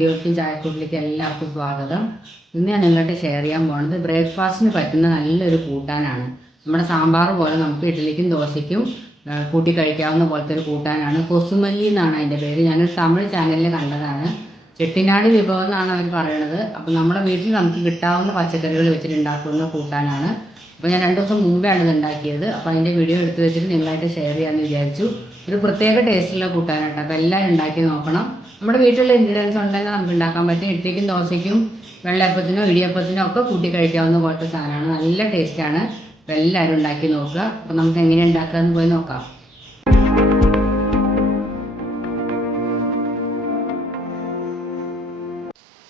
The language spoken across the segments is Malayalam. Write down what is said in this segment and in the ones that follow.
ചായക്കുള്ളിലേക്ക് എല്ലാവർക്കും സ്വാഗതം. ഇന്ന് ഞാൻ നിങ്ങളുടെ ഷെയർ ചെയ്യാൻ പോകുന്നത് ബ്രേക്ക്ഫാസ്റ്റിന് പറ്റുന്ന നല്ലൊരു കൂട്ടാനാണ്. നമ്മുടെ സാമ്പാർ പോലെ നമുക്ക് ഇഡ്ഡലിക്കും ദോശയ്ക്കും കൂട്ടി കഴിക്കാവുന്ന പോലത്തെ ഒരു കൂട്ടാനാണ്. കൊസുമല്ലി എന്നാണ് അതിന്റെ പേര്. ഞാനൊരു തമിഴ് ചാനലിൽ കണ്ടതാണ്. ചെട്ടിനാട് വിഭവം എന്നാണ് അവർ പറയണത്. അപ്പോൾ നമ്മുടെ വീട്ടിൽ നമുക്ക് കിട്ടാവുന്ന പച്ചക്കറികൾ വെച്ചിട്ടുണ്ടാക്കുന്ന കൂട്ടാനാണ്. അപ്പോൾ ഞാൻ രണ്ട് ദിവസം മുമ്പാണ് ഇത് ഉണ്ടാക്കിയത്. അപ്പോൾ അതിന്റെ വീഡിയോ എടുത്ത് വെച്ചിട്ട് നിങ്ങളായിട്ട് ഷെയർ ചെയ്യാമെന്ന് വിചാരിച്ചു. ഒരു പ്രത്യേക ടേസ്റ്റുള്ള കൂട്ടാനായിട്ട് അപ്പോൾ എല്ലാവരും ഉണ്ടാക്കി നോക്കണം. നമ്മുടെ വീട്ടിലുള്ള ഇൻഗ്രീഡിയൻസ് ഉണ്ടെങ്കിൽ നമുക്ക് ഉണ്ടാക്കാൻ പറ്റും. ഇഡ്ഡലിക്കും ദോശയ്ക്കും വെള്ളയപ്പത്തിനോ ഇടിയപ്പത്തിനോ ഒക്കെ കൂട്ടി കഴിക്കാവുന്ന പോലത്തെ സാധനമാണ്. നല്ല ടേസ്റ്റാണ് അപ്പോൾ എല്ലാവരും ഉണ്ടാക്കി നോക്കുക. അപ്പോൾ നമുക്ക് എങ്ങനെ ഉണ്ടാക്കാമെന്ന് പോയി നോക്കാം.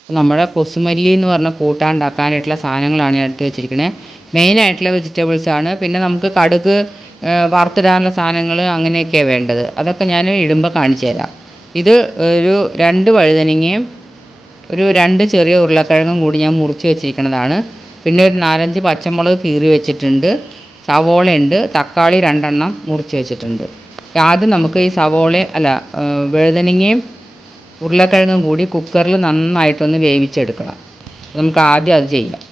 നമ്മുടെ കൊസുമല്ലി എന്ന് പറഞ്ഞ കൂട്ടാൻ ഉണ്ടാക്കാനായിട്ടുള്ള സാധനങ്ങളാണ് എടുത്ത് വെച്ചിരിക്കുന്നത് മെയിനായിട്ടുള്ള വെജിറ്റബിൾസ് ആണ്. പിന്നെ നമുക്ക് കടുക് വറുത്തിടാനുള്ള സാധനങ്ങൾ അങ്ങനെയൊക്കെ വേണ്ടത്. അതൊക്കെ ഞാൻ ഇടുമ്പോൾ കാണിച്ചു തരാം. ഇത് ഒരു രണ്ട് വഴുതനങ്ങയും ഒരു രണ്ട് ചെറിയ ഉരുളക്കിഴങ്ങും കൂടി ഞാൻ മുറിച്ച് വെച്ചിരിക്കുന്നതാണ്. പിന്നെ ഒരു നാലഞ്ച് പച്ചമുളക് കീറി വെച്ചിട്ടുണ്ട്. സവോള ഉണ്ട്. തക്കാളി രണ്ടെണ്ണം മുറിച്ച് വെച്ചിട്ടുണ്ട്. ആദ്യം നമുക്ക് ഈ സവോള അല്ല വഴുതനങ്ങയും ഉരുളക്കിഴങ്ങും കൂടി കുക്കറിൽ നന്നായിട്ടൊന്ന് വേവിച്ചെടുക്കണം. നമുക്ക് ആദ്യം അത് ചെയ്യാം.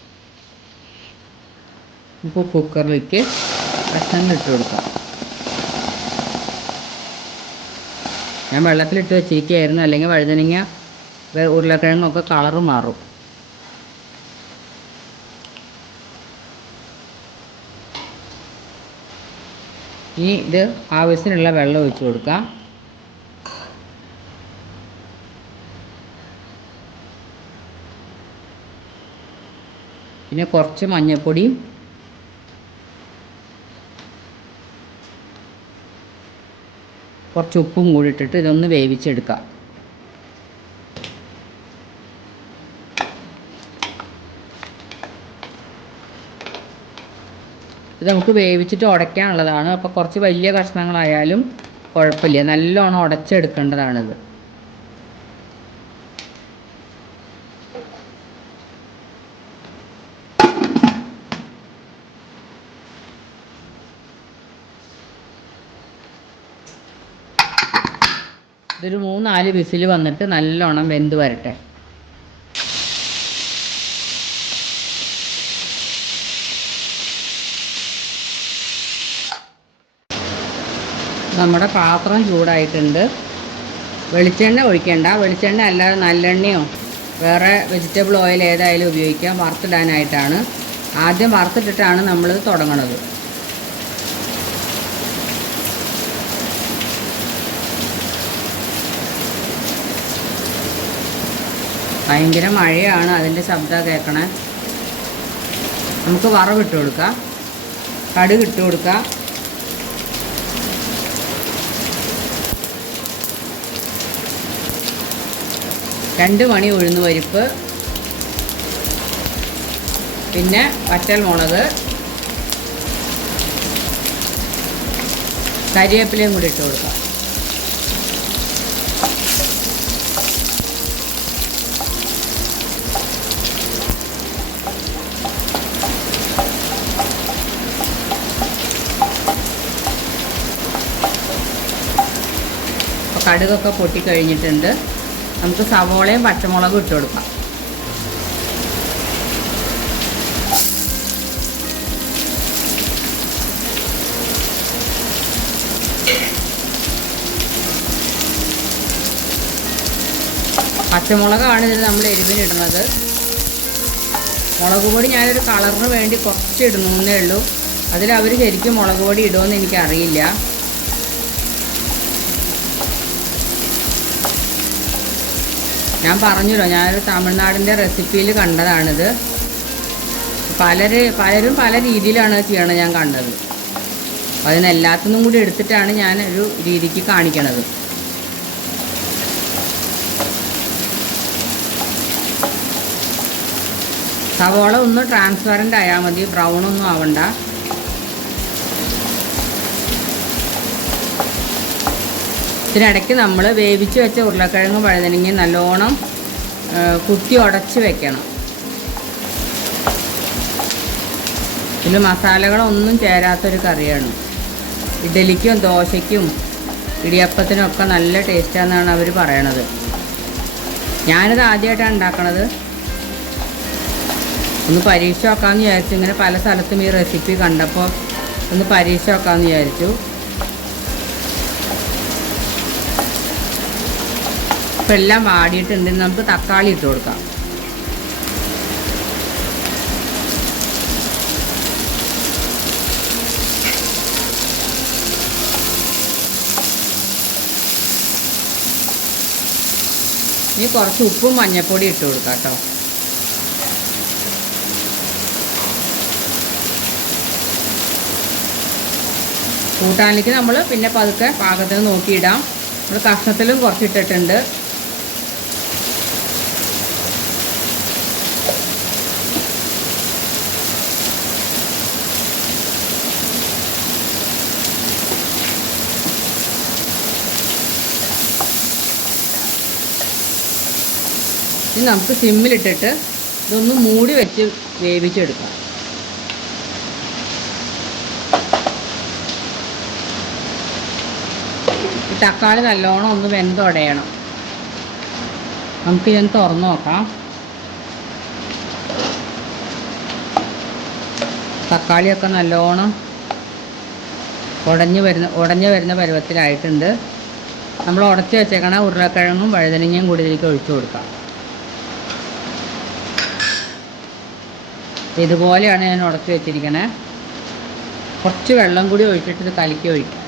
ഇപ്പോൾ കുക്കറിലേക്ക് കഷ്ണങ്ങൾ ഇട്ട് കൊടുക്കാം. ഞാൻ വെള്ളത്തിലിട്ട് വെച്ചിരിക്കുകയായിരുന്നു. അല്ലെങ്കിൽ വഴുതനങ്ങ ഉരുളക്കിഴങ്ങൊക്കെ കളറ് മാറും. ഇനി ഇത് ആവശ്യത്തിനുള്ള വെള്ളം ഒഴിച്ചു കൊടുക്കാം. പിന്നെ കുറച്ച് മഞ്ഞൾപ്പൊടിയും കുറച്ച് ഉപ്പും കൂടി ഇട്ടിട്ട് ഇതൊന്ന് വേവിച്ചെടുക്കാം. ഇത് നമുക്ക് വേവിച്ചിട്ട് ഉടയ്ക്കാനുള്ളതാണ്. അപ്പോൾ കുറച്ച് വലിയ കഷ്ണങ്ങളായാലും കുഴപ്പമില്ല. നല്ലോണം ഉടച്ചെടുക്കേണ്ടതാണിത്. മൂന്നാൽ വിസിൽ വന്നിട്ട് നല്ലോണം വെന്ത് വരട്ടെ. നമ്മുടെ പാത്രം ചൂടായിട്ടുണ്ട്. വെളിച്ചെണ്ണ ഒഴിക്കേണ്ട. വെളിച്ചെണ്ണ അല്ലാതെ നല്ലെണ്ണയോ വേറെ വെജിറ്റബിൾ ഓയിൽ ഏതായാലും ഉപയോഗിക്കാം. വറുത്തിടാനായിട്ടാണ്. ആദ്യം വറുത്തിട്ടിട്ടാണ് നമ്മൾ തുടങ്ങണത്. ഭയങ്കര മഴയാണ് അതിന്റെ ശബ്ദം കേൾക്കണേ നമുക്ക് വറവിട്ട് കൊടുക്കാം. കടുക് ഇട്ട് കൊടുക്കാം. രണ്ട് മണി ഉഴുന്ന് പരിപ്പ് പിന്നെ വറ്റൽ മുളക് കരിവേപ്പിലയും കൂടി ഇട്ട് കൊടുക്കാം. കടുകൊക്കെ പൊട്ടിക്കഴിഞ്ഞിട്ടുണ്ട്. നമുക്ക് സവോളയും പച്ചമുളകും ഇട്ട് കൊടുക്കാം. പച്ചമുളകാണ് ഇതിൽ നമ്മൾ എരിവിനിടുന്നത്. മുളക് പൊടി ഞാനൊരു കളറിന് വേണ്ടി കുറച്ച് ഇടുന്നേ ഉള്ളൂ. അതിൽ അവർ ശരിക്കും മുളക് പൊടി ഇടുമെന്ന് എനിക്കറിയില്ല. ഞാൻ പറഞ്ഞല്ലോ ഞാനൊരു തമിഴ്നാടിന്റെ റെസിപ്പിയിൽ കണ്ടതാണിത്. പലര് പലരും പല രീതിയിലാണ് ചെയ്യണത് ഞാൻ കണ്ടത്. അതിന് എല്ലാത്തിനും കൂടി എടുത്തിട്ടാണ് ഞാൻ ഒരു രീതിക്ക് കാണിക്കണത്. സവോള ഒന്ന് ട്രാൻസ്പെറന്റ് ആയാൽ മതി ബ്രൗൺ ഒന്നും ആവണ്ട. ഇതിനിടയ്ക്ക് നമ്മൾ വേവിച്ച് വെച്ച ഉരുളക്കിഴങ്ങ് പഴുതനങ്ങി നല്ലോണം കുത്തി ഉടച്ച് വെക്കണം. ഇതിൽ മസാലകളൊന്നും ചേരാത്തൊരു കറിയാണ്. ഇഡലിക്കും ദോശയ്ക്കും ഇടിയപ്പത്തിനും ഒക്കെ നല്ല ടേസ്റ്റാണെന്നാണ് അവർ പറയണത്. ഞാനിത് ആദ്യമായിട്ടാണ് ഉണ്ടാക്കണത്. ഒന്ന് പരീക്ഷ നോക്കാമെന്ന് വിചാരിച്ചു. ഇങ്ങനെ പല സ്ഥലത്തും ഈ റെസിപ്പി കണ്ടപ്പോൾ ഒന്ന് പരീക്ഷ നോക്കാമെന്ന് വിചാരിച്ചു. ഇപ്പം എല്ലാം വാടിയിട്ടുണ്ട് നമുക്ക് തക്കാളി ഇട്ട് കൊടുക്കാം. ഇനി കുറച്ച് ഉപ്പും മഞ്ഞൾപ്പൊടി ഇട്ട് കൊടുക്കാം കേട്ടോ. കൂട്ടാനിലേക്ക് നമ്മൾ പിന്നെ പതുക്കെ പാകത്തിന് നോക്കിയിടാം. നമ്മൾ കഷ്ണത്തിലും കുറച്ച് ഇനി നമുക്ക് സിമ്മിലിട്ടിട്ട് ഇതൊന്ന് മൂടി വെച്ച് വേവിച്ചെടുക്കാം. തക്കാളി നല്ലോണം ഒന്ന് വെന്തുടയണം നമുക്ക് ഞാൻ തുറന്നു നോക്കാം. തക്കാളിയൊക്കെ നല്ലോണം ഉടഞ്ഞു വരുന്ന ഉടഞ്ഞു വരുന്ന പരുവത്തിലായിട്ടുണ്ട്. നമ്മൾ ഉടച്ച് വെച്ചേക്കണ ഉരുളക്കിഴങ്ങും വഴുതനങ്ങയും കൂടി ഇതിലേക്ക് ഒഴിച്ചു കൊടുക്കാം. ഇതുപോലെയാണ് ഞാൻ ഉടച്ചു വെച്ചിരിക്കണേ. കുറച്ച് വെള്ളം കൂടി ഒഴിച്ചിട്ട് കലക്കി ഒഴിക്കാം.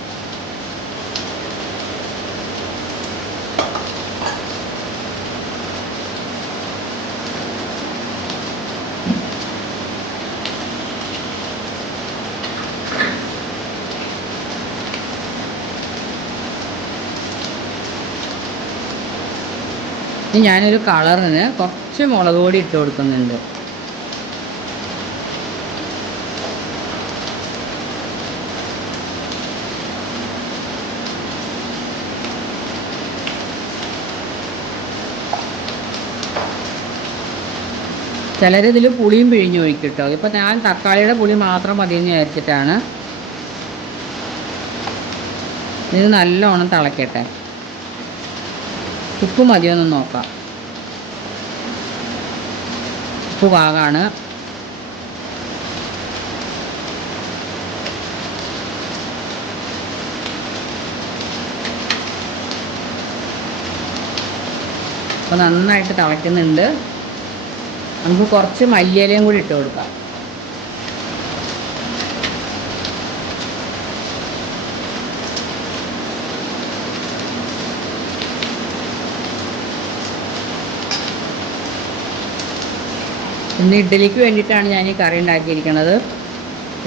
ഞാനൊരു കളറിന് കുറച്ച് മുളക് പൊടി ഇട്ട് കൊടുക്കുന്നുണ്ട്. ചിലരിതിൽ പുളിയും പിഴിഞ്ഞ് ഒഴിക്കും കേട്ടോ ഇപ്പം ഞാൻ തക്കാളിയുടെ പുളി മാത്രം മതിയെന്ന് വിചാരിച്ചിട്ടാണ്. ഇത് നല്ലോണം തിളക്കട്ടെ. ഉപ്പ് മതിയൊന്ന് നോക്കാം. ഉപ്പ് പാകമാണ് അപ്പോൾ നന്നായിട്ട് തിളയ്ക്കുന്നുണ്ട്. നമുക്ക് കുറച്ച് മല്ലിയിലയും കൂടി ഇട്ട് കൊടുക്കാം. ഇന്ന് ഇഡ്ഡലിക്ക് വേണ്ടിയിട്ടാണ് ഞാൻ ഈ കറി ഉണ്ടാക്കിയിരിക്കുന്നത്.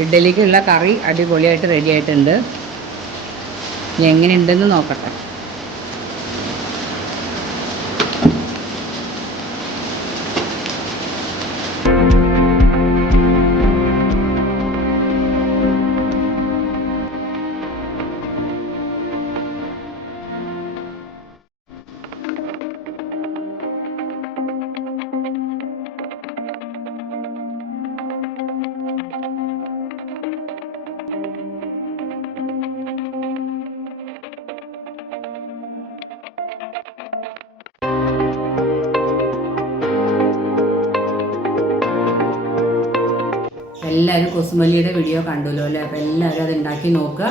ഇഡ്ഡലിക്കുള്ള കറി അടിപൊളിയായിട്ട് റെഡിയായിട്ടുണ്ട് ഇനി എങ്ങനെയുണ്ടെന്ന് നോക്കട്ടെ. എല്ലാവരും കൊസുമല്ലിയുടെ വീഡിയോ കണ്ടുല്ലോ അല്ലേ? അപ്പോൾ എല്ലാവരും അത് ഉണ്ടാക്കി നോക്കുക.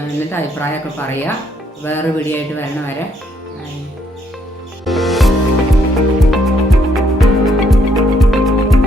എന്നിട്ട് അഭിപ്രായമൊക്കെ പറയുക. വേറെ വീഡിയോ ആയിട്ട് വരണ വരെ.